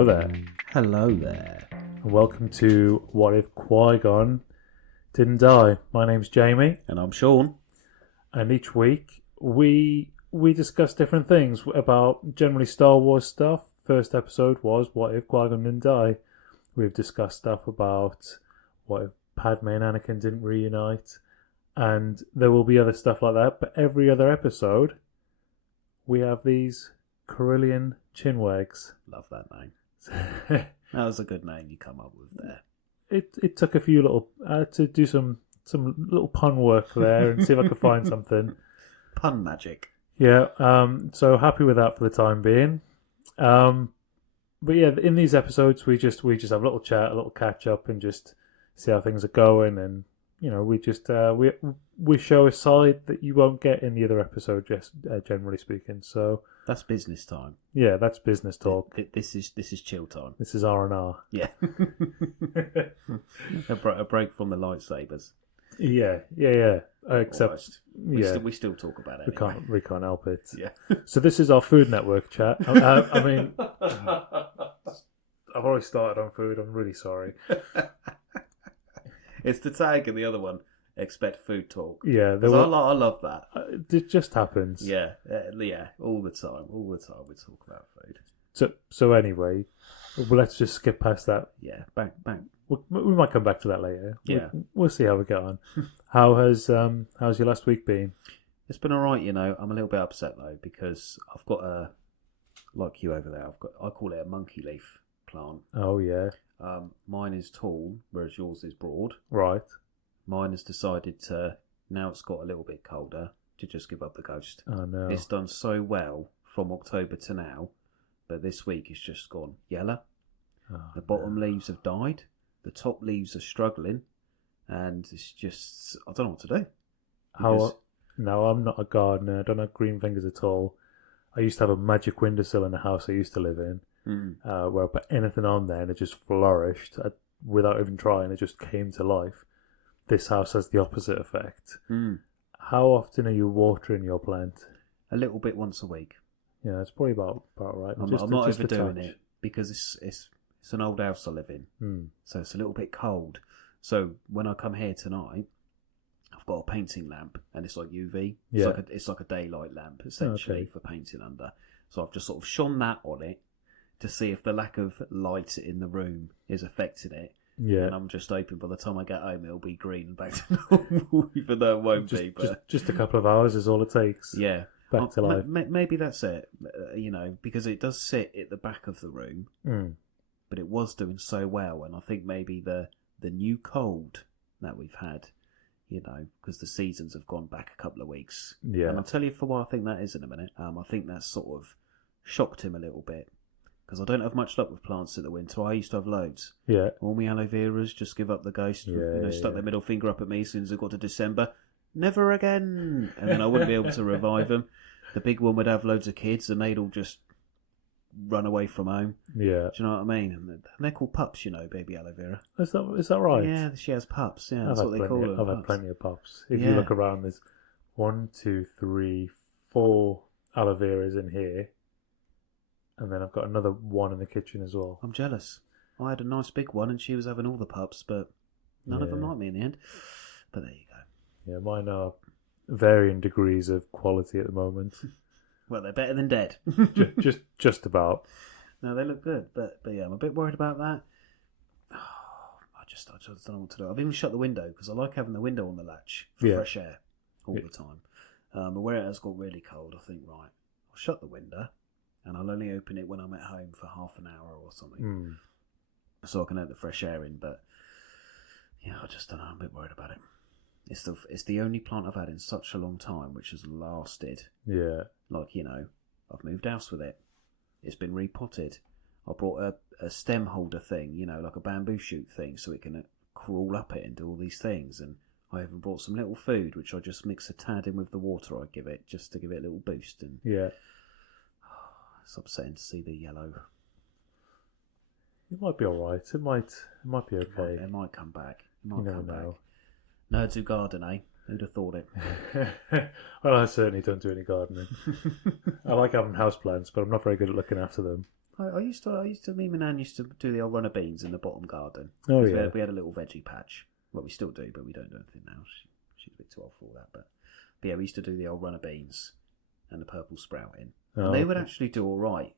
Hello there, Hello there. and welcome to What If Qui-Gon Didn't Die. My name's Jamie, And I'm Shaun. and each week we discuss different things about generally Star Wars stuff. First episode was What If Qui-Gon Didn't Die. We've discussed stuff about what if Padme and Anakin didn't reunite, and there will be other stuff like that. But every other episode, we have these Corellian Chinwags. Love that name. That was a good name you come up with there. It took a few little to do some little pun work there and see if I could find something. Pun magic. Yeah. So happy with that for the time being. But yeah, in these episodes we just have a little chat, a little catch up, and just see how things are going. And you know, we just we show a side that you won't get in the other episode, just generally speaking. So That's business time. yeah, that's business talk. This is chill time. This is R&R. Yeah. a break from the lightsabers. Yeah. Except Almost. yeah, We still talk about it. we can't help it. Yeah. So this is our Food Network chat. I mean, I've already started on food. I'm really sorry. It's the tag and the other one. Expect food talk. Yeah, 'Cause I love that. it just happens. Yeah. All the time. All the time we talk about food. So anyway, well, let's just skip past that. Yeah. Bang. We might come back to that later. Yeah. We'll see how we get on. How's your last week been? It's been alright, you know. I'm a little bit upset though because I've got like you over there. I call it a monkey leaf plant. Oh yeah, Mine is tall, whereas yours is broad. right. Mine has decided to, now it's got a little bit colder, to just give up the ghost. Oh no. It's done so well from October to now, but this week it's just gone yellow. Oh, The bottom leaves have died, the top leaves are struggling, and it's just, I don't know what to do. Because- No, I'm not a gardener. I don't have green fingers at all. I used to have a magic windowsill in the house I used to live in, where I put anything on there and it just flourished without even trying. It just came to life. This house has the opposite effect. How often are you watering your plant? A little bit once a week. Yeah, it's probably about right. I'm Just not just a overdoing touch. it because it's an old house I live in, so it's a little bit cold. So when I come here tonight, I've got a painting lamp and it's like UV. Yeah. It's like a daylight lamp essentially for painting under. So I've just sort of shone that on it to see if the lack of light in the room is affecting it. Yeah. And I'm just hoping by the time I get home it'll be green and back to normal, even though it won't be. But Just a couple of hours is all it takes. yeah. Back to life. Maybe that's it, you know, because it does sit at the back of the room, but it was doing so well, and I think maybe the new cold that we've had, you know, because the seasons have gone back a couple of weeks. Yeah. And I'll tell you for why I think that is in a minute. I think that's sort of shocked him a little bit, because I don't have much luck with plants in the winter. I used to have loads. Yeah. All my aloe veras just give up the ghost, stuck their middle finger up at me as soon as it got to December. Never again! And then I wouldn't be able to revive them. The big one would have loads of kids and they'd all just run away from home. Yeah. Do you know what I mean? And they're called pups, you know, baby aloe vera. Is that right? Yeah, she has pups. Yeah, I've that's had what they plenty, call them. I've had plenty of pups. If you look around, there's 1, 2, 3, 4 aloe veras in here, and then I've got another one in the kitchen as well. I'm jealous. I had a nice big one and she was having all the pups, but none of them liked me in the end. But there you go. Yeah, mine are varying degrees of quality at the moment. Well, they're better than dead. just about. No, they look good, but yeah, I'm a bit worried about that. I just don't know what to do. I've even shut the window because I like having the window on the latch for fresh air all the time. But where it has got really cold, I think, right, I'll shut the window and I'll only open it when I'm at home for half an hour or something, so I can let the fresh air in. But yeah, I just don't know. I'm a bit worried about it. It's the only plant I've had in such a long time which has lasted. Yeah. Like, you know, I've moved house with it. It's been repotted. I brought a stem holder thing, you know, like a bamboo shoot thing, so it can crawl up it and do all these things. And I even brought some little food, which I just mix a tad in with the water I give it, just to give it a little boost. And Yeah. it's upsetting to see the yellow. It might be alright. It might be okay. It might come back. It might You never come back. know. Nerds who garden, eh? Who'd have thought it? Well, I certainly don't do any gardening. I like having houseplants, but I'm not very good at looking after them. I used to. Me and my nan used to do the old run of beans in the bottom garden. Oh, 'Cause yeah. we had a little veggie patch. Well, we still do, but we don't do anything now. She's a bit too old for all that. But yeah, we used to do the old run of beans and the purple sprouting, and they would actually do all right.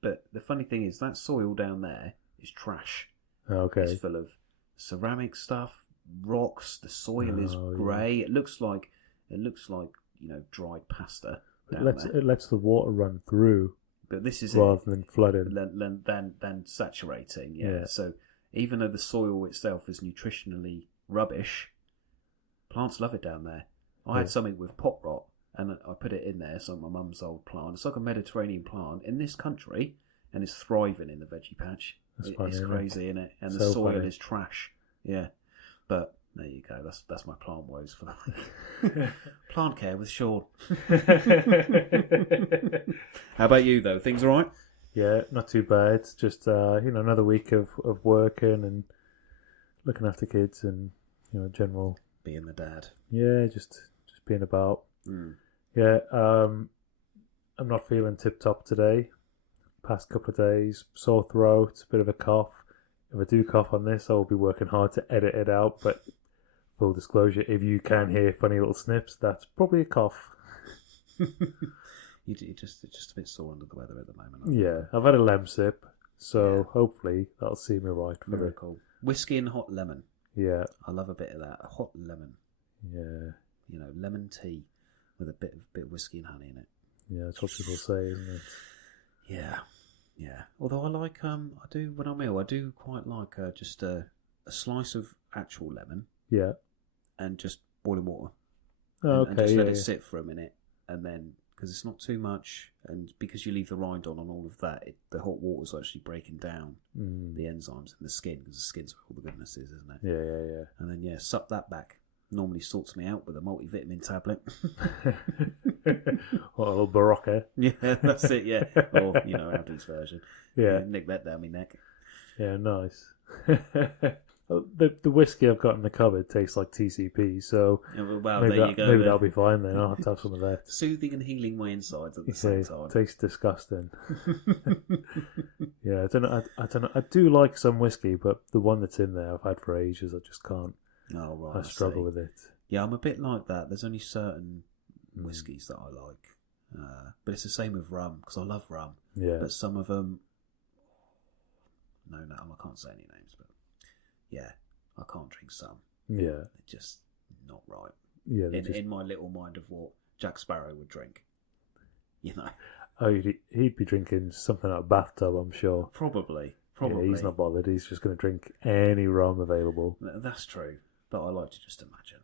But the funny thing is that soil down there is trash. Okay. It's full of ceramic stuff, rocks. The soil is grey. Yeah. It looks like dried pasta. It lets the water run through, but this is rather than flooding, than saturating. Yeah. So even though the soil itself is nutritionally rubbish, plants love it down there. I had something with pot rot, and I put it in there. So my mum's old plant. It's like a Mediterranean plant in this country, and it's thriving in the veggie patch. It's crazy, isn't it? And the soil is trash. Yeah, but there you go. That's my plant woes for the week. Plant care with Shaun. How about you though? Things all right? Yeah, not too bad. Just another week of working and looking after kids and general being the dad. Yeah, just being about. Mm. Yeah, I'm not feeling tip top today. Past couple of days, sore throat, bit of a cough. If I do cough on this, I will be working hard to edit it out. But full disclosure, if you can hear funny little snips, that's probably a cough. You're just a bit sore under the weather at the moment. Yeah, I've had a lem sip, so hopefully that'll see me right for miracle. Whiskey and hot lemon. Yeah, I love a bit of that. A hot lemon. Yeah, lemon tea with a bit of whiskey and honey in it. Yeah, that's what people say, isn't it? Yeah. Although I like when I'm ill, I do quite like just a slice of actual lemon. Yeah. And just boiling water. Oh, okay. And just let it sit for a minute, and then because it's not too much, and because you leave the rind on all of that, the hot water's actually breaking down the enzymes in the skin, because the skin's where all the goodness is, isn't it? Yeah. And then sup that back. Normally sorts me out with a multivitamin tablet. What, a little Barocca? Yeah, that's it, yeah. Or, Aldi's version. Yeah. Nick that down my neck. Yeah, nice. The whiskey I've got in the cupboard tastes like TCP, so well, maybe there you go. Maybe that'll be fine then. I'll have to have some of that. Soothing and healing my insides at the same time. Tastes disgusting. Yeah, I don't know. I do like some whiskey, but the one that's in there I've had for ages. I just can't. Oh, right. I struggle with it. Yeah, I'm a bit like that. There's only certain whiskies that I like. But it's the same with rum, because I love rum. Yeah. But some of them... No, I can't say any names, but... Yeah, I can't drink some. Yeah. They're just not right. Yeah. In my little mind of what Jack Sparrow would drink. Oh, he'd be drinking something out of a bathtub, I'm sure. Probably. Yeah, he's not bothered. He's just going to drink any rum available. That's true. But I like to just imagine.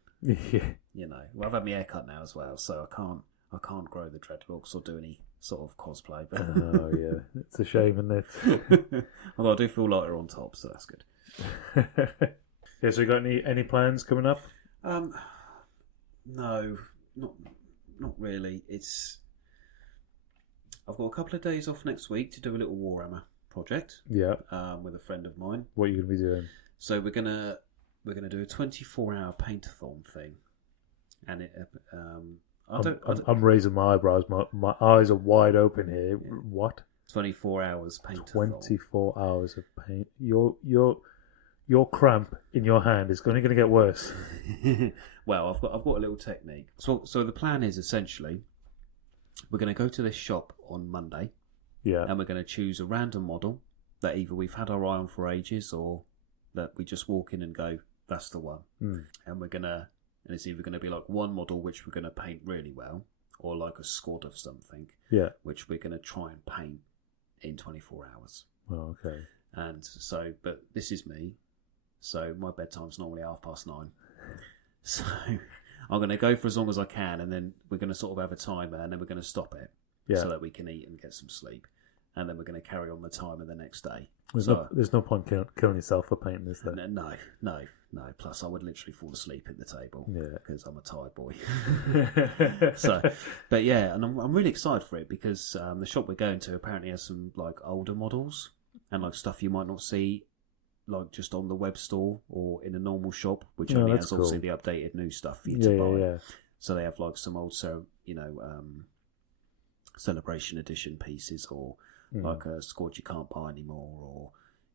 Yeah. Well, I've had my hair cut now as well, so I can't grow the dreadlocks or do any sort of cosplay. But oh yeah, it's a shame, isn't it? Although I do feel lighter on top, so that's good. Yeah. So you got any plans coming up? No, not really. I've got a couple of days off next week to do a little Warhammer project. Yeah. With a friend of mine. What are you going to be doing? So we're gonna do a 24-hour paint-a-thon thing, and it. I'm raising my eyebrows. My eyes are wide open here. Yeah. What? 24 hours paint. 24 hours of paint. Your cramp in your hand is only going to get worse. Well, I've got a little technique. So the plan is essentially we're going to go to this shop on Monday. Yeah. And we're going to choose a random model that either we've had our eye on for ages or that we just walk in and go, that's the one. And it's either going to be like one model which we're going to paint really well, or like a squad of something, which we're going to try and paint in 24 hours. Oh, okay. And so, but this is me, so my bedtime's normally 9:30. So I'm going to go for as long as I can, and then we're going to sort of have a timer, and then we're going to stop it so that we can eat and get some sleep. And then we're going to carry on the timer the next day. There's no point killing yourself for painting, is there? No. Plus, I would literally fall asleep at the table because I'm a tired boy. But yeah, and I'm really excited for it because the shop we're going to apparently has some like older models and like stuff you might not see like just on the web store or in a normal shop, which only has obviously the updated new stuff for you to buy. Yeah. So they have like some old, Celebration Edition pieces or like a squad you can't buy anymore, or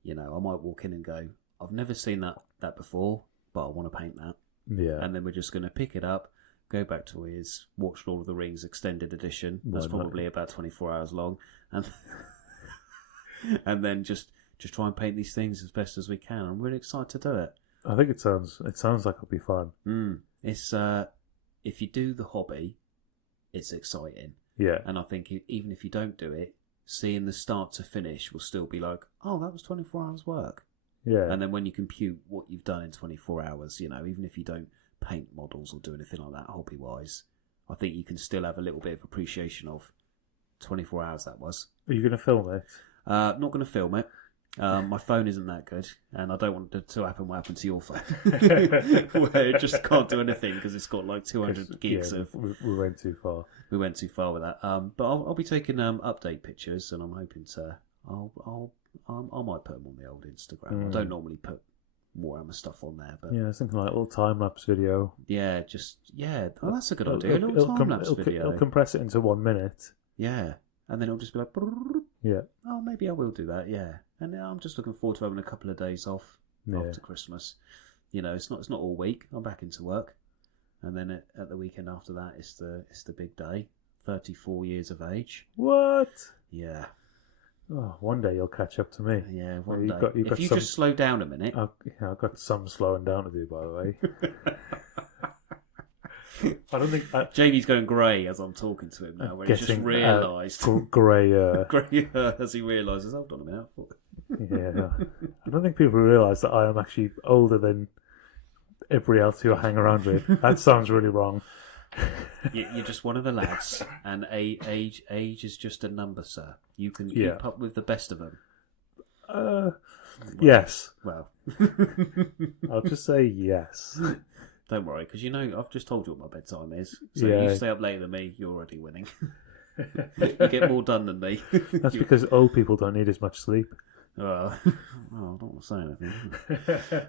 I might walk in and go, I've never seen that before, but I want to paint that. Yeah. And then we're just going to pick it up, go back to his, watch Lord of the Rings extended edition. That's probably about 24 hours long, and and then just try and paint these things as best as we can. I'm really excited to do it. I think it sounds like it'll be fun. It's if you do the hobby, it's exciting. Yeah. And I think even if you don't do it, seeing the start to finish will still be like, oh, that was 24 hours work. Yeah. And then when you compute what you've done in 24 hours, even if you don't paint models or do anything like that hobby-wise, I think you can still have a little bit of appreciation of 24 hours that was. Are you going to film it? Not going to film it. My phone isn't that good, and I don't want it to happen what happened to your phone, where it just can't do anything because it's got like 200 gigs of... We went too far. We went too far with that. But I'll be taking update pictures, and I'm hoping to... I might put them on the old Instagram. I don't normally put Warhammer stuff on there, but something like a little time-lapse video. Oh, that's a good idea. A little time-lapse video. It'll compress it into 1 minute. Yeah, and then it'll just be like... Yeah. Oh, maybe I will do that, yeah. And I'm just looking forward to having a couple of days off after Christmas. It's not all week. I'm back into work. And then at the weekend after that, it's the big day. 34 years of age. What? Yeah. Oh, one day you'll catch up to me. Yeah, one day. You've got if you just slow down a minute. I've got some slowing down to do, by the way. I don't think... Jamie's going grey as I'm talking to him now, where he's just realised. Greyer. Greyer as he realises, hold on a minute. Yeah. I don't think people realise that I am actually older than everybody else who I hang around with. That sounds really wrong. You're just one of the lads, and age is just a number, sir. You can keep up with the best of them. Yes. Well, I'll just say yes. Don't worry, because I've just told you what my bedtime is. So you stay up later than me, you're already winning. You get more done than me. That's because old people don't need as much sleep. I don't want to say anything.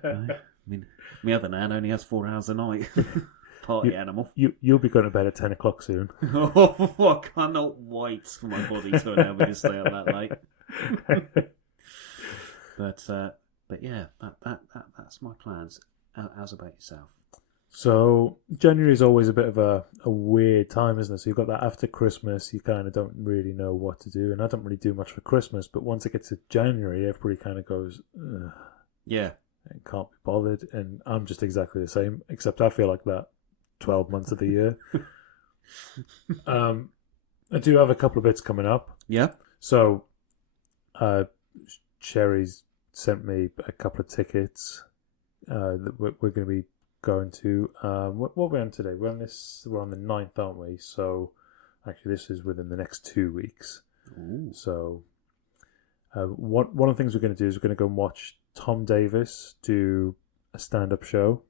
I mean, my other nan only has 4 hours a night. Party animal. You'll be going to bed at 10 o'clock soon. Oh, I cannot wait for my body to allow me to stay up that late. But yeah, that's my plans. How's about yourself? So January is always a bit of a weird time, isn't it? So you've got that after Christmas, you kind of don't really know what to do, and I don't really do much for Christmas. But once it gets to January, everybody kind of goes, ugh, yeah, and can't be bothered. And I'm just exactly the same, except I feel like that 12 months of the year. I do have a couple of bits coming up. Yeah. So, Sherry's sent me a couple of tickets that we're going to be going to. What are we on today? We're on the 9th, aren't we? So actually this is within the next 2 weeks. Ooh. So one of the things we're going to do is we're going to go and watch Tom Davis do a stand-up show.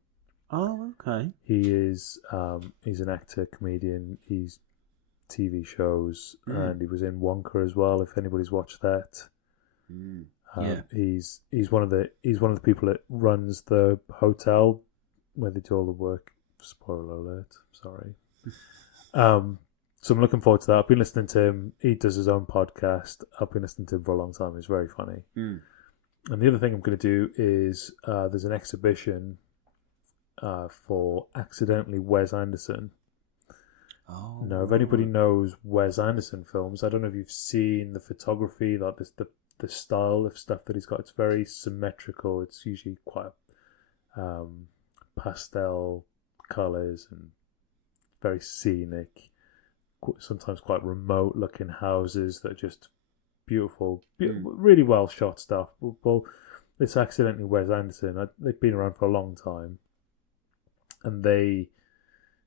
Oh, okay. He is he's an actor, comedian. He's TV shows, and he was in Wonka as well, if anybody's watched that. Yeah. He's one of the people that runs the hotel where they do all the work. Spoiler alert, sorry. So I'm looking forward to that. I've been listening to him. He does his own podcast. I've been listening to him for a long time. It's very funny. And the other thing I'm going to do is there's an exhibition for Accidentally Wes Anderson. Oh. Now, if anybody knows Wes Anderson films, I don't know if you've seen the photography, like the style of stuff that he's got. It's very symmetrical. It's usually quite pastel colours and very scenic, sometimes quite remote looking houses that are just beautiful, really well shot stuff. Well, it's Accidentally Wes Anderson. They've been around for a long time, and they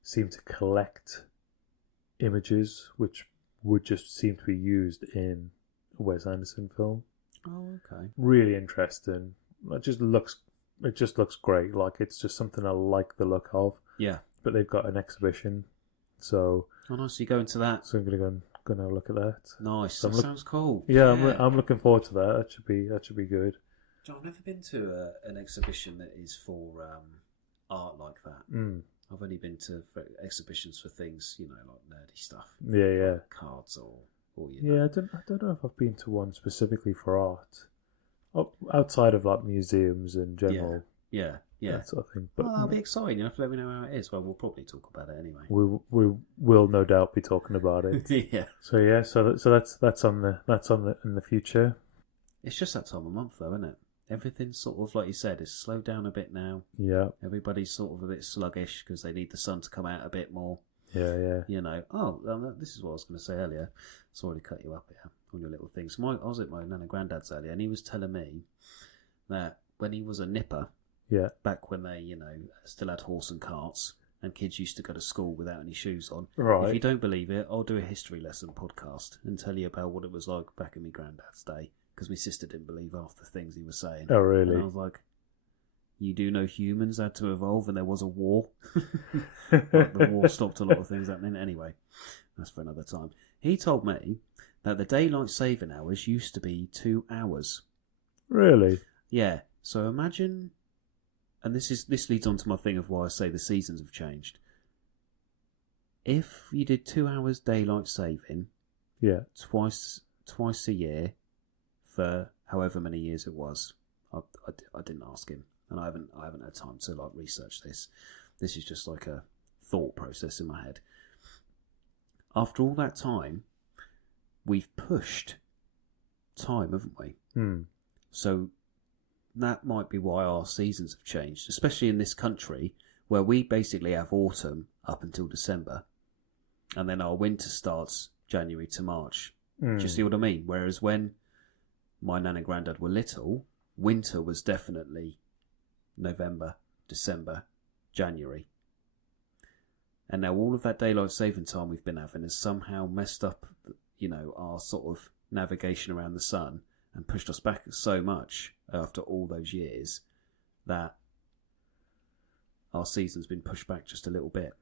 seem to collect images which would just seem to be used in a Wes Anderson film. Oh, okay. Really interesting. It just looks great. Like, it's just something I like the look of. Yeah. But they've got an exhibition, so. Oh, nice. So you go into that. So I'm gonna go and have a look at that. Nice. So that sounds cool. Yeah, I'm looking forward to that. That should be good. John, I've never been to an exhibition that is for art like that. I've only been to exhibitions for things, like nerdy stuff. Yeah. Like cards or or Yeah, I don't know if I've been to one specifically for art. Outside of like museums in general, yeah. that sort of thing. But That'll be exciting. You have to let me know how it is. Well, we'll probably talk about it anyway. we will no doubt be talking about it. Yeah. So yeah, that's on the in the future. It's just that time of month, though, isn't it? Everything's sort of, like you said, is slowed down a bit now. Yeah. Everybody's sort of a bit sluggish because they need the sun to come out a bit more. Yeah. You know, this is what I was going to say earlier. Sorry to cut you up here on your little things. I was at my nan and granddad's earlier, and he was telling me that when he was a nipper, back when they, still had horse and carts, and kids used to go to school without any shoes on. Right. If you don't believe it, I'll do a history lesson podcast and tell you about what it was like back in my granddad's day, because my sister didn't believe half the things he was saying. Oh, really? And I was like, you do know humans had to evolve and there was a war? The war stopped a lot of things happening. Anyway, that's for another time. He told me that the daylight saving hours used to be 2 hours. Really? Yeah. So imagine, and this leads on to my thing of why I say the seasons have changed. If you did 2 hours daylight saving, twice a year for however many years it was, I didn't ask him, and I haven't had time to like research this. This is just like a thought process in my head. After all that time, we've pushed time, haven't we? So that might be why our seasons have changed, especially in this country where we basically have autumn up until December, and then our winter starts January to March. Do you see what I mean? Whereas when my nan and granddad were little, winter was definitely November, December, January. And now all of that daylight saving time we've been having has somehow messed up, our sort of navigation around the sun and pushed us back so much after all those years that our season's been pushed back just a little bit.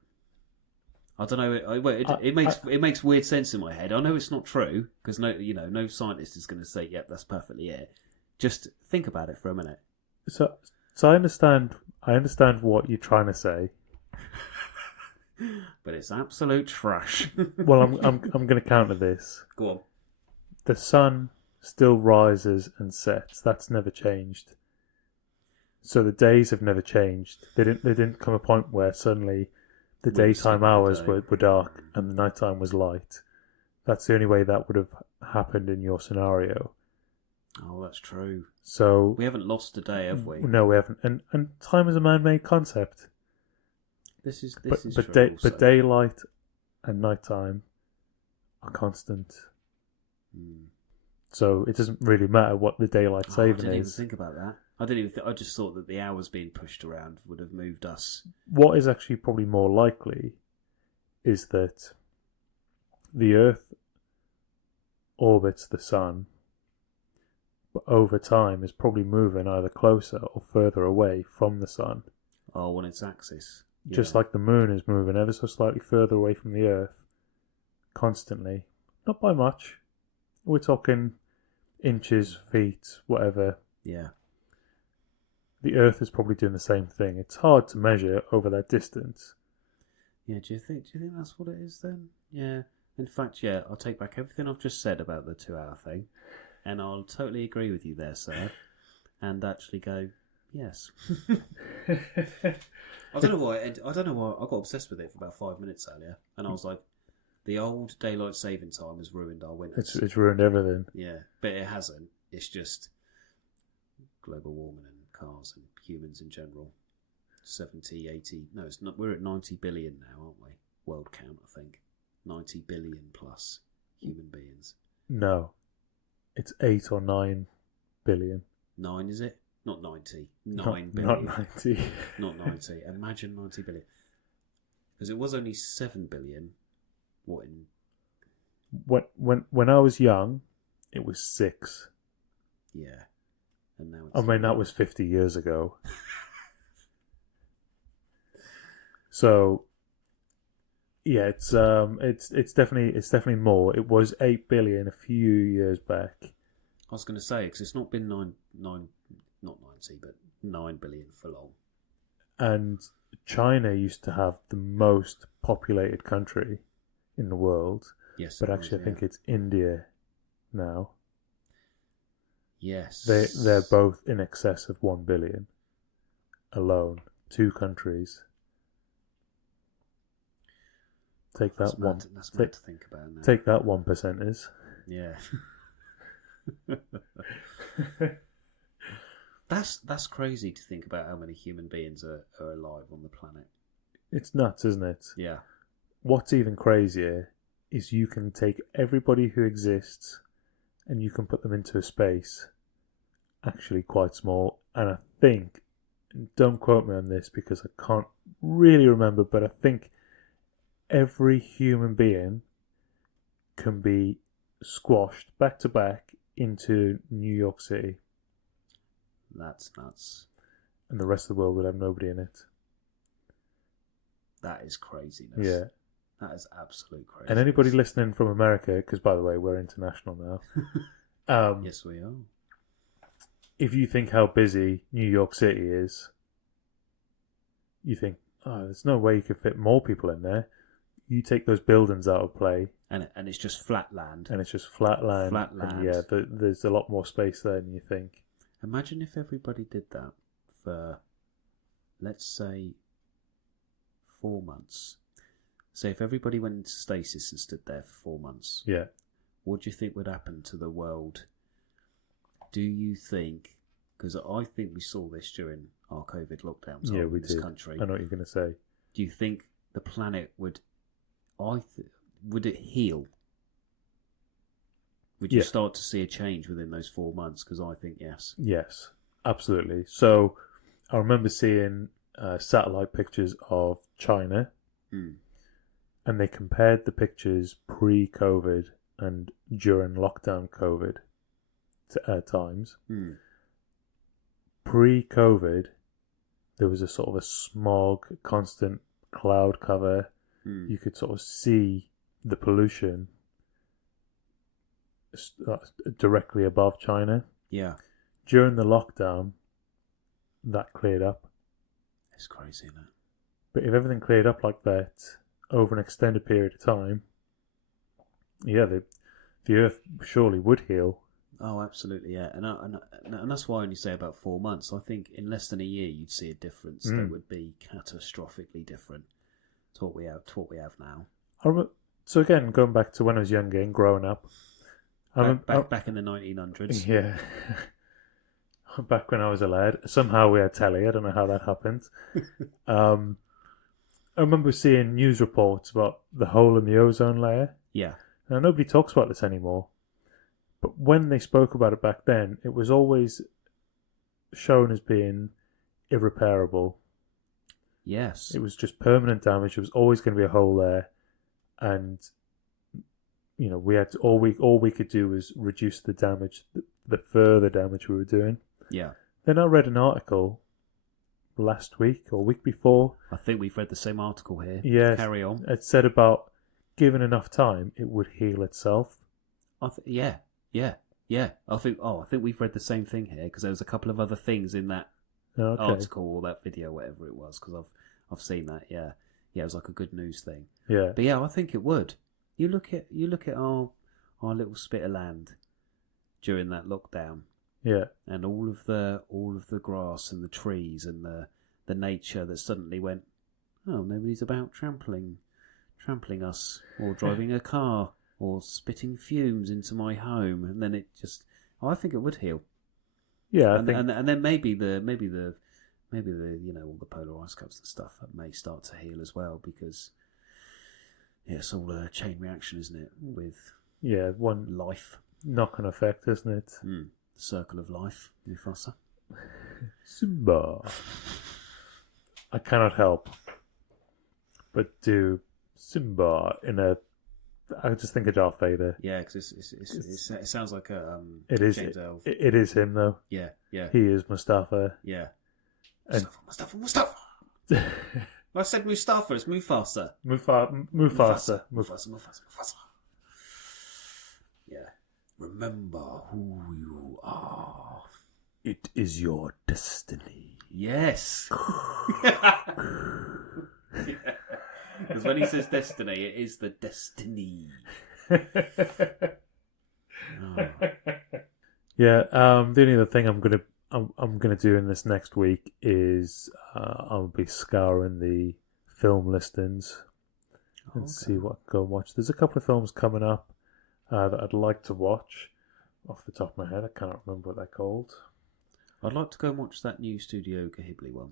I don't know. It makes weird sense in my head. I know it's not true because no scientist is going to say, "Yep, that's perfectly it." Just think about it for a minute. So I understand what you're trying to say. But it's absolute trash. Well, I'm going to counter this. Go on. The sun still rises and sets. That's never changed. So the days have never changed. They didn't come a point where suddenly the daytime hours were dark and the nighttime was light. That's the only way that would have happened in your scenario. Oh, that's true. So we haven't lost a day, have we? No, we haven't. And time is a man-made concept. This is true. But daylight and nighttime are constant. So it doesn't really matter what the daylight saving is. I didn't even think about that. I just thought that the hours being pushed around would have moved us. What is actually probably more likely is that the Earth orbits the sun, but over time is probably moving either closer or further away from the sun. Oh, on its axis. Yeah. Just like the moon is moving ever so slightly further away from the Earth constantly. Not by much. We're talking inches, feet, whatever. Yeah. The Earth is probably doing the same thing. It's hard to measure over that distance. Yeah, do you think that's what it is then? Yeah. In fact, yeah, I'll take back everything I've just said about the 2 hour thing, and I'll totally agree with you there, sir, and actually go, yes. I don't know why I got obsessed with it for about 5 minutes earlier, and I was like, the old daylight saving time has ruined our winters. It's ruined everything. Yeah, but it hasn't. It's just global warming and cars and humans in general. 70, 80... No, it's not. We're at 90 billion now, aren't we? World count, I think. 90 billion plus human beings. No. It's 8 or 9 billion. 9, is it? Not 90. 9 billion. Not 90. Not 90. Imagine 90 billion. Because it was only 7 billion. What in... When I was young, it was 6. Yeah. And now it's... I mean, that was 50 years ago. So, yeah, it's definitely more. It was 8 billion a few years back. I was going to say, because it's not been 9, not 90, but 9 billion for long. And China used to have the most populated country in the world. Yes, but actually, I think it's India now. Yes, They're both in excess of 1 billion alone. 2 countries. Take that one. That's mad to think about now. Take that 1%ers. Yeah. That's crazy to think about how many human beings are alive on the planet. It's nuts, isn't it? Yeah. What's even crazier is you can take everybody who exists and you can put them into a space actually quite small. And I think, don't quote me on this because I can't really remember, but I think every human being can be squashed back to back into New York City. That's nuts. And the rest of the world would have nobody in it. That is craziness. Yeah. That is absolute crazy. And anybody listening from America, because by the way, we're international now. Yes, we are. If you think how busy New York City is, you think, oh, there's no way you could fit more people in there. You take those buildings out of play. And it's just flat land. And it's just flat land. Flat land. And yeah, there's a lot more space there than you think. Imagine if everybody did that for, let's say, 4 months. So if everybody went into stasis and stood there for 4 months, yeah, what do you think would happen to the world? Do you think, because I think we saw this during our COVID lockdowns in this country. I know what you're going to say. Do you think the planet would it heal? Would you start to see a change within those 4 months? Because I think yes. Yes, absolutely. So I remember seeing satellite pictures of China, and they compared the pictures pre-COVID and during lockdown COVID times. Pre-COVID, there was a sort of a smog, constant cloud cover. You could sort of see the pollution directly above China. Yeah. During the lockdown, that cleared up. It's crazy, isn't it? But if everything cleared up like that over an extended period of time, yeah, the Earth surely would heal. Oh, absolutely, yeah. And that's why I only say about 4 months. I think in less than a year, you'd see a difference that would be catastrophically different to what we have now. So again, going back to when I was younger and growing up, back in the 1900s. Yeah. Back when I was a lad, somehow we had telly. I don't know how that happened. I remember seeing news reports about the hole in the ozone layer. Yeah. Now, nobody talks about this anymore. But when they spoke about it back then, it was always shown as being irreparable. Yes. It was just permanent damage. There was always going to be a hole there. And, you know, we had to, all we could do was reduce the damage, the further damage we were doing. Yeah. Then I read an article last week or week before. I think we've read the same article here. Yes. Carry on. It said about given enough time, it would heal itself. Yeah. I think we've read the same thing here because there was a couple of other things in that article or that video, whatever it was. Because I've seen that. Yeah, it was like a good news thing. Yeah, but yeah, I think it would. You look at our little spit of land during that lockdown. Yeah, and all of the grass and the trees and the nature that suddenly went, oh, nobody's about trampling us or driving a car or spitting fumes into my home, and then it just, I think it would heal. Yeah, and then maybe the all the polar ice caps and stuff that may start to heal as well, because it's all a chain reaction, isn't it? With one life knock-on effect, isn't it? Circle of life, Mufasa. Simba. I cannot help but do Simba in a. I just think of Darth Vader. Yeah, because it sounds like a James Earl. It is him though. Yeah. He is Mustafa. Yeah. And Mustafa. I said Mustafa. It's Mufasa. Mufasa. Yeah. Remember who you are. It is your destiny. Yes. Because when he says destiny, it is the destiny. Oh. Yeah. The only other thing I'm gonna do in this next week is I'll be scouring the film listings and see what I can go and watch. There's a couple of films coming up that I'd like to watch. Off the top of my head, I can't remember what they're called. I'd like to go and watch that new Studio Ghibli one.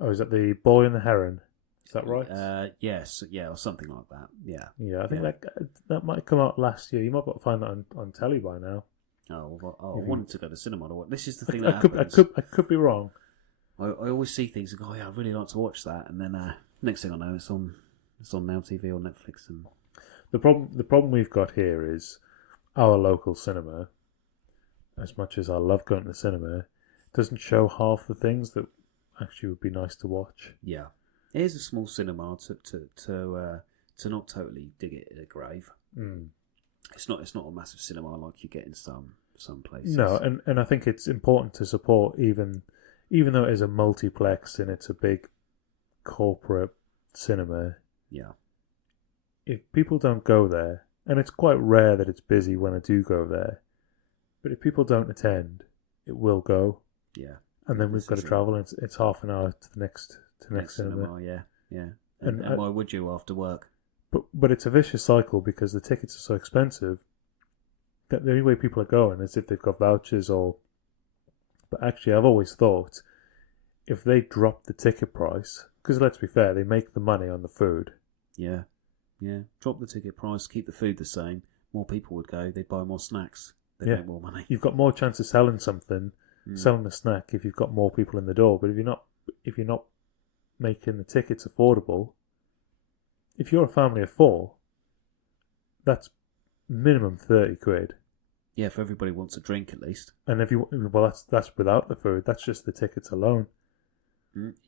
Oh, is that The Boy and the Heron? Is that right? Yes, yeah, or something like that. Yeah. Yeah, I think that might come out last year. You might be able to find that on telly by now. Oh, well, I wanted to go to cinema to watch. This is the thing I could be wrong. I always see things and go, oh, yeah, I'd really like to watch that, and then next thing I know, it's on Now TV or Netflix. And the problem we've got here is our local cinema. As much as I love going to the cinema, doesn't show half the things that actually would be nice to watch. Yeah, it is a small cinema to not totally dig it in a grave. Mm. It's not a massive cinema like you get in some places. No, and I think it's important to support even though it is a multiplex and it's a big corporate cinema. Yeah. If people don't go there, and it's quite rare that it's busy when I do go there, but if people don't attend, it will go. Yeah. And then we've got to travel, and it's half an hour to the next cinema. Yeah. And why would you after work? But it's a vicious cycle because the tickets are so expensive that the only way people are going is if they've got vouchers or... But actually, I've always thought if they drop the ticket price, because let's be fair, they make the money on the food. Yeah. Drop the ticket price, keep the food the same. More people would go. They'd buy more snacks. They'd make more money. You've got more chance of selling something, selling a snack, if you've got more people in the door. But if you're not making the tickets affordable, if you're a family of 4, that's minimum 30 quid. Yeah, if everybody wants a drink at least. And that's without the food. That's just the tickets alone.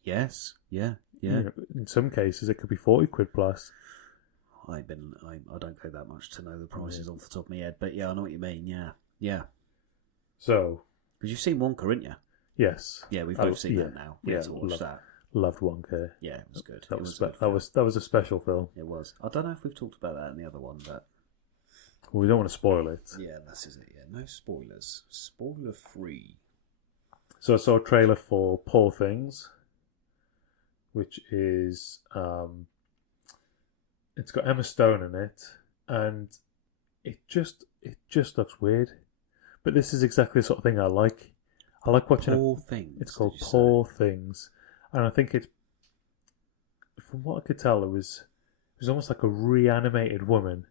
Yes. Yeah. In some cases, it could be 40 quid plus. I don't go that much to know the prices off the top of my head, but yeah, I know what you mean. Yeah. So, because you've seen Wonka, haven't you? Yes. Yeah, we've both seen that now. We had to watch that. Loved Wonka. Yeah, it was good. That was a special film. It was. I don't know if we've talked about that in the other one, but we don't want to spoil it. Yeah, this is it. Yeah, no spoilers. Spoiler free. So I saw a trailer for Poor Things, which is it's got Emma Stone in it, and it just looks weird. But this is exactly the sort of thing I like. I like watching Poor Things. It's called Poor Things, and I think it's, from what I could tell, it was almost like a reanimated woman,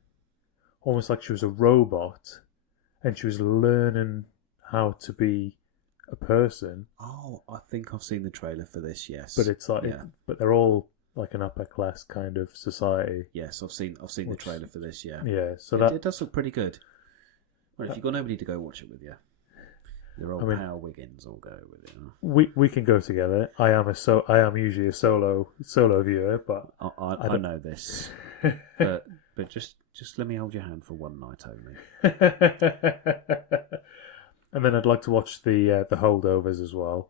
almost like she was a robot, and she was learning how to be a person. Oh, I think I've seen the trailer for this. Yes, but it's like, but they're all like an upper class kind of society. Yes, I've seen the trailer for this. Yeah, so it does look pretty good. Well, if you've got nobody to go watch it with you, your old pal Wiggins will go with it. We can go together. I am usually a solo viewer, but I know this. but just let me hold your hand for one night only. And then I'd like to watch the Holdovers as well.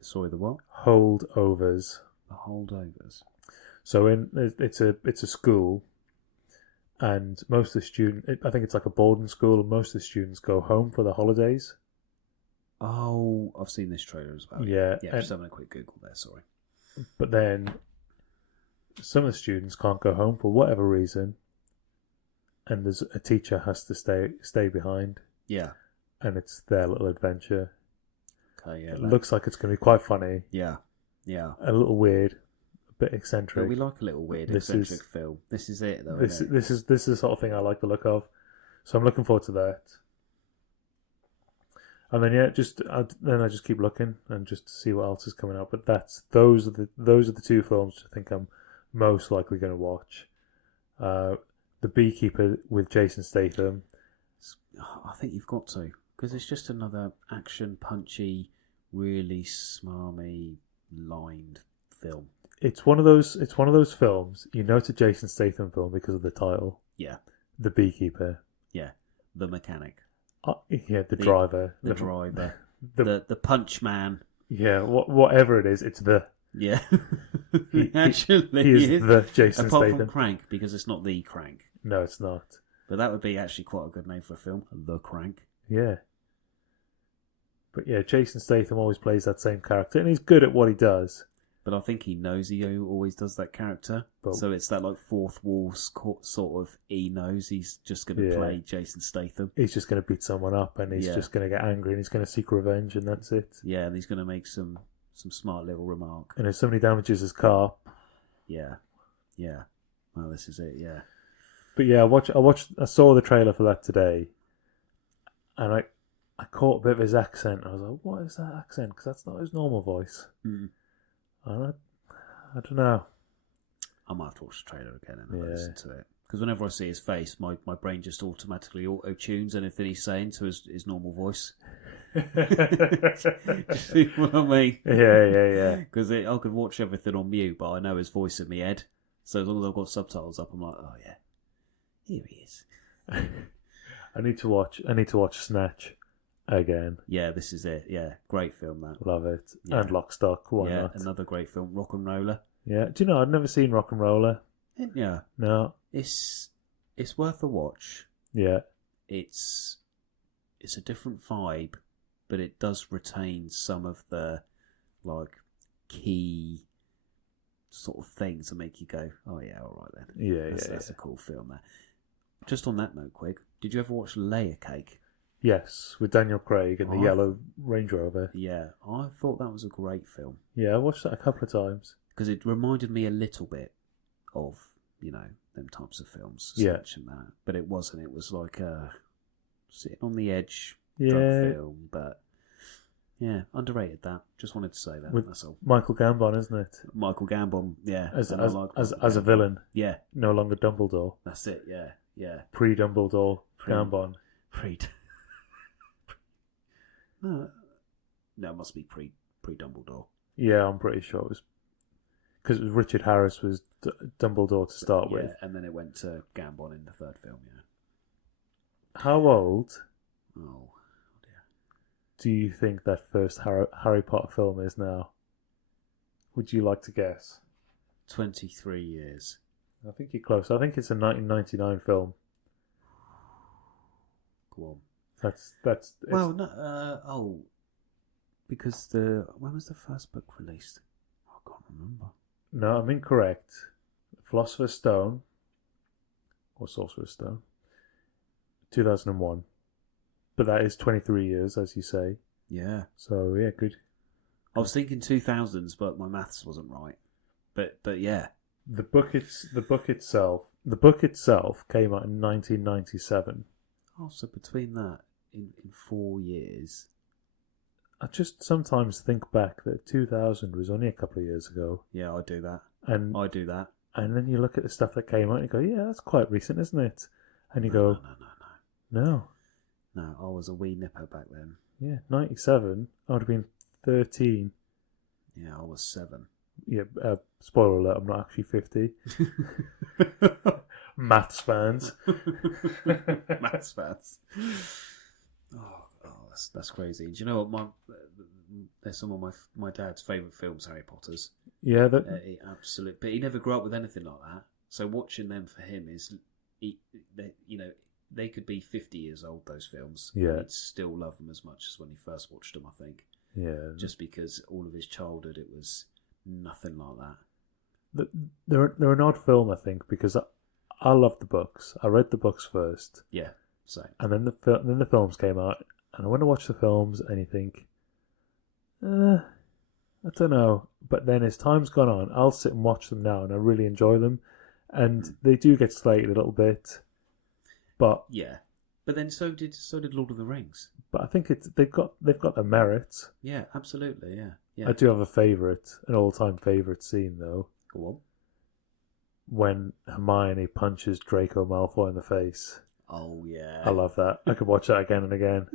Sorry, the what? Holdovers. The Holdovers. So it's a school, and most of the students, I think it's like a boarding school, and most of the students go home for the holidays. Oh, I've seen this trailer as well. Yeah, just having a quick Google there. Sorry. But then some of the students can't go home for whatever reason, and there's a teacher has to stay behind. Yeah. And it's their little adventure. Okay, yeah. It looks like it's going to be quite funny. Yeah. A little weird, a bit eccentric. But we like a little weird, eccentric film. This is it, though. This is the sort of thing I like the look of. So I'm looking forward to that. And then I just keep looking and just to see what else is coming out. But those are the 2 films I think I'm most likely going to watch. The Beekeeper with Jason Statham. I think you've got to, because it's just another action punchy, really smarmy, lined film. It's one of those films. You know it's a Jason Statham film because of the title. Yeah. The Beekeeper. Yeah. The mechanic. The driver. The driver. The punch man. Yeah, whatever it is, it's the. Yeah. He Actually, he is the Jason apart Statham. from Crank, because it's not the Crank. No, it's not. But that would be actually quite a good name for a film. The Crank. Yeah. But yeah, Jason Statham always plays that same character, and he's good at what he does. But I think he knows he always does that character. But, so it's that like fourth wall sort of, he knows he's just going to play Jason Statham. He's just going to beat someone up, and he's just going to get angry, and he's going to seek revenge, and that's it. Yeah, and he's going to make some smart little remark. And if somebody damages his car... Yeah. Well, this is it, yeah. But yeah, I saw the trailer for that today, and I caught a bit of his accent. I was like, what is that accent? Because that's not his normal voice. Mm. I don't know. I might have to watch the trailer again and listen to it. Because whenever I see his face, my brain just automatically auto-tunes anything he's saying to his normal voice. See what I mean? Yeah. Because I could watch everything on mute, but I know his voice in my head. So as long as I've got subtitles up, I'm like, oh yeah, here he is. I need to watch Snatch again. Yeah, this is it. Yeah, great film that. Love it. Yeah. And Lock, Stock. Why not? Another great film. Rock and Roller. Yeah. Do you know I'd never seen Rock and Roller? Yeah. No. It's worth a watch. Yeah. It's a different vibe, but it does retain some of the like key sort of things that make you go, oh yeah, all right then. Yeah, that's a cool film there. Just on that note, Quig, did you ever watch Layer Cake? Yes, with Daniel Craig and the yellow Range Rover. Yeah, I thought that was a great film. Yeah, I watched that a couple of times. Because it reminded me a little bit of, them types of films. Such and that. But it wasn't. It was like a sitting on the edge drug film. But yeah, underrated that. Just wanted to say that. With that's all. Michael Gambon, isn't it? Michael Gambon, yeah. As a villain. Yeah. No longer Dumbledore. That's it, yeah. Pre-Dumbledore Gambon. No, it must be pre-Dumbledore. Yeah, I'm pretty sure it was. Because Richard Harris was Dumbledore to start with. Yeah, and then it went to Gambon in the third film, yeah. How old Oh, dear. do you think that first Harry Potter film is now? Would you like to guess? 23 years. I think you're close. I think it's a 1999 film. Go on. That's. Well, no. Because when was the first book released? I can't remember. No, I'm incorrect. Philosopher's Stone or Sorcerer's Stone, 2001. But that is 23 years, as you say. Yeah. So yeah, good. I was thinking 2000s, but my maths wasn't right. But yeah. The book itself came out in 1997. Oh, so between that in 4 years. I just sometimes think back that 2000 was only a couple of years ago. Yeah, I do that. And I do that. And then you look at the stuff that came out and you go, yeah, that's quite recent, isn't it? And you go, no. No, I was a wee nipper back then. Yeah, 97. I would have been 13. Yeah, I was 7. Yeah, spoiler alert, I'm not actually 50. Maths fans. Maths fans. Oh, that's crazy. Do you know what? They're some of my dad's favourite films, Harry Potter's. Yeah, absolutely. But he never grew up with anything like that. So watching them for him is, they could be 50 years old. Those films, yeah, he'd still love them as much as when he first watched them. I think. Yeah. Just because all of his childhood, it was nothing like that. They're an odd film, I think, because I love the books. I read the books first. Yeah, same. And then the films came out, and I went to watch the films, and you think, I don't know. But then as time's gone on, I'll sit and watch them now, and I really enjoy them. And they do get slated a little bit, but yeah. But then so did Lord of the Rings. But I think they've got their merits. Yeah, absolutely. Yeah. I do have an all-time favourite scene though. Go on. When Hermione punches Draco Malfoy in the face. Oh yeah. I love that. I could watch that again and again.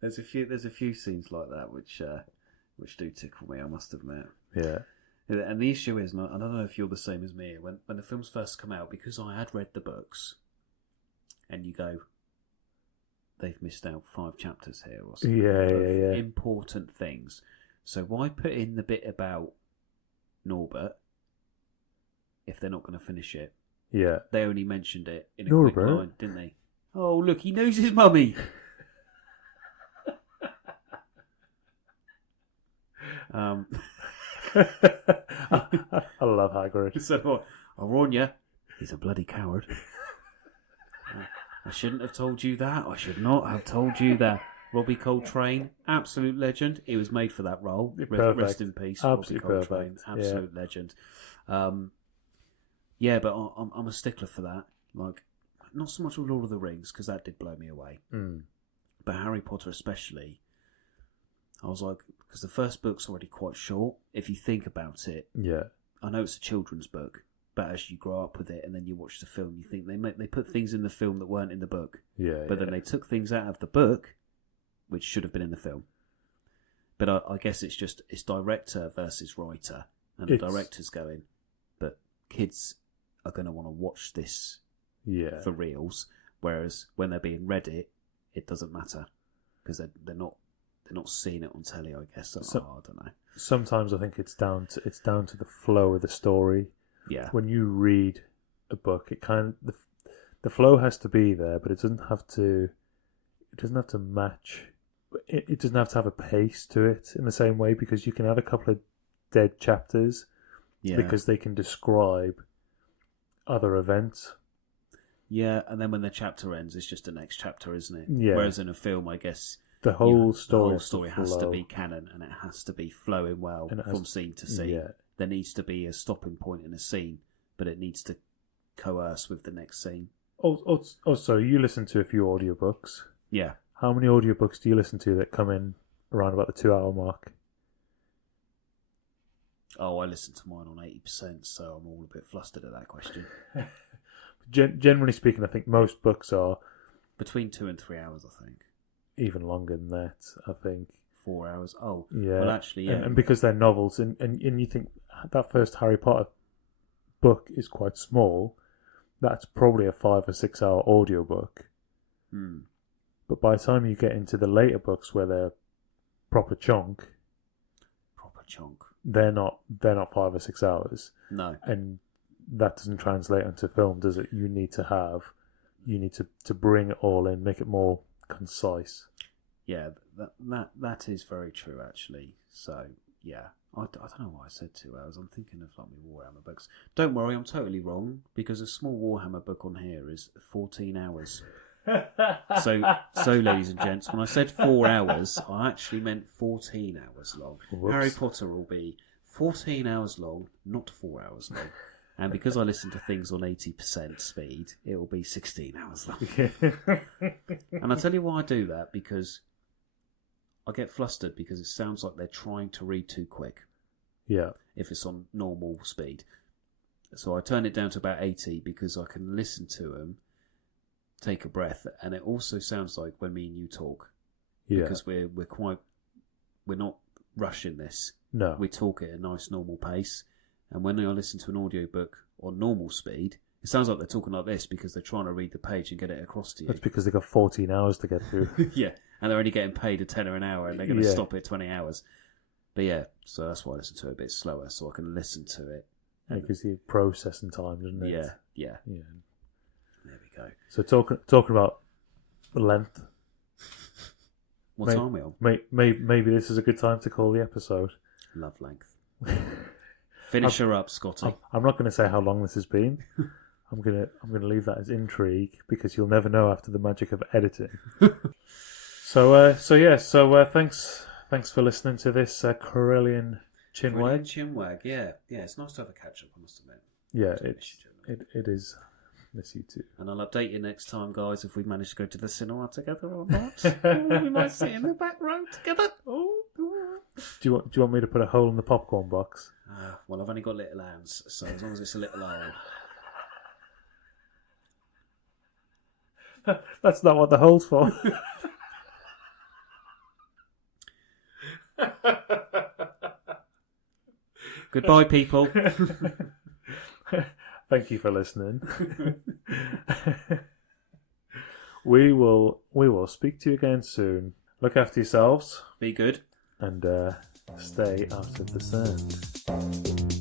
There's a few scenes like that which do tickle me, I must admit. Yeah. And the issue is, and I don't know if you're the same as me, when the films first come out, because I had read the books, and you go, they've missed out 5 chapters here or something. Yeah. Important things. So why put in the bit about Norbert if they're not going to finish it? Yeah. They only mentioned it in a Norbert? quick line, didn't they? Oh, look, he knows his mummy. I love Hagrid. So I'll warn you, he's a bloody coward. I shouldn't have told you that. I should not have told you that. Robbie Coltrane, absolute legend. He was made for that role. Rest in peace, Absolutely Robbie Coltrane. perfect. Absolute legend. Yeah, but I'm a stickler for that. Like, not so much with Lord of the Rings, because that did blow me away. But Harry Potter especially, I was like, because the first book's already quite short. If you think about it, Yeah. I know it's a children's book, but as you grow up with it and then you watch the film, you think they put things in the film that weren't in the book. Yeah. But then they took things out of the book, which should have been in the film. But I guess it's director versus writer, and the director's going, but kids are going to want to watch this for reals, whereas when they're being read it doesn't matter because they're not seeing it on telly. I guess I don't know. Sometimes I think it's down to the flow of the story. Yeah. When you read a book, it the flow has to be there, but it doesn't have to match. It doesn't have to have a pace to it in the same way, because you can have a couple of dead chapters because they can describe other events. Yeah, and then when the chapter ends, it's just the next chapter, isn't it? Yeah. Whereas in a film, I guess The whole story has to be canon, and it has to be flowing well from scene to scene. Yeah. There needs to be a stopping point in a scene, but it needs to coerce with the next scene. Also, you listen to a few audiobooks. Yeah. How many audiobooks do you listen to that come in around about the 2-hour mark? Oh, I listen to mine on 80%, so I'm all a bit flustered at that question. Generally speaking, I think most books are between 2 and 3 hours, I think. Even longer than that, I think. 4 hours. Oh, yeah. Well, actually, yeah. And because they're novels, and you think that first Harry Potter book is quite small, that's probably a 5 or 6 hour audiobook. But by the time you get into the later books where they're proper chunk, they're not 5 or 6 hours. No. And that doesn't translate into film, does it? You need to bring it all in, make it more concise. Yeah, that is very true, actually. So, yeah. I don't know why I said 2 hours. I'm thinking of like my Warhammer books. Don't worry, I'm totally wrong, because a small Warhammer book on here is 14 hours. So, ladies and gents, when I said 4 hours, I actually meant 14 hours long. Whoops. Harry Potter will be 14 hours long, not 4 hours long. And because I listen to things on 80% speed, it will be 16 hours long. And I tell you why I do that, because I get flustered because it sounds like they're trying to read too quick. Yeah. If it's on normal speed. So I turn it down to about 80 because I can listen to them, take a breath, and it also sounds like when me and you talk. Yeah. Because we're not rushing this. No. We talk at a nice normal pace. And when I listen to an audiobook on normal speed, it sounds like they're talking like this because they're trying to read the page and get it across to you. That's because they've got 14 hours to get through. Yeah, and they're only getting paid a tenner an hour, and they're going to stop at 20 hours. But yeah, so that's why I listen to it a bit slower, so I can listen to it. It gives you processing time, doesn't it? Yeah. Yeah. There we go. So talking about length. What time are we on? Maybe this is a good time to call the episode. Love length. Finish her up, Scotty. I'm not going to say how long this has been. I'm gonna leave that as intrigue, because you'll never know after the magic of editing. So thanks for listening to this Corellian Chinwag. Chinwag, yeah, it's nice to have a catch up, I must admit. Yeah, it is. Miss you too. And I'll update you next time, guys, if we manage to go to the cinema together or not. We might sit in the back row together. Do you want me to put a hole in the popcorn box? Well, I've only got little hands, so as long as it's a little hole. That's not what the hole's for. Goodbye, people. Thank you for listening. We will speak to you again soon. Look after yourselves. Be good. And stay out of the sand.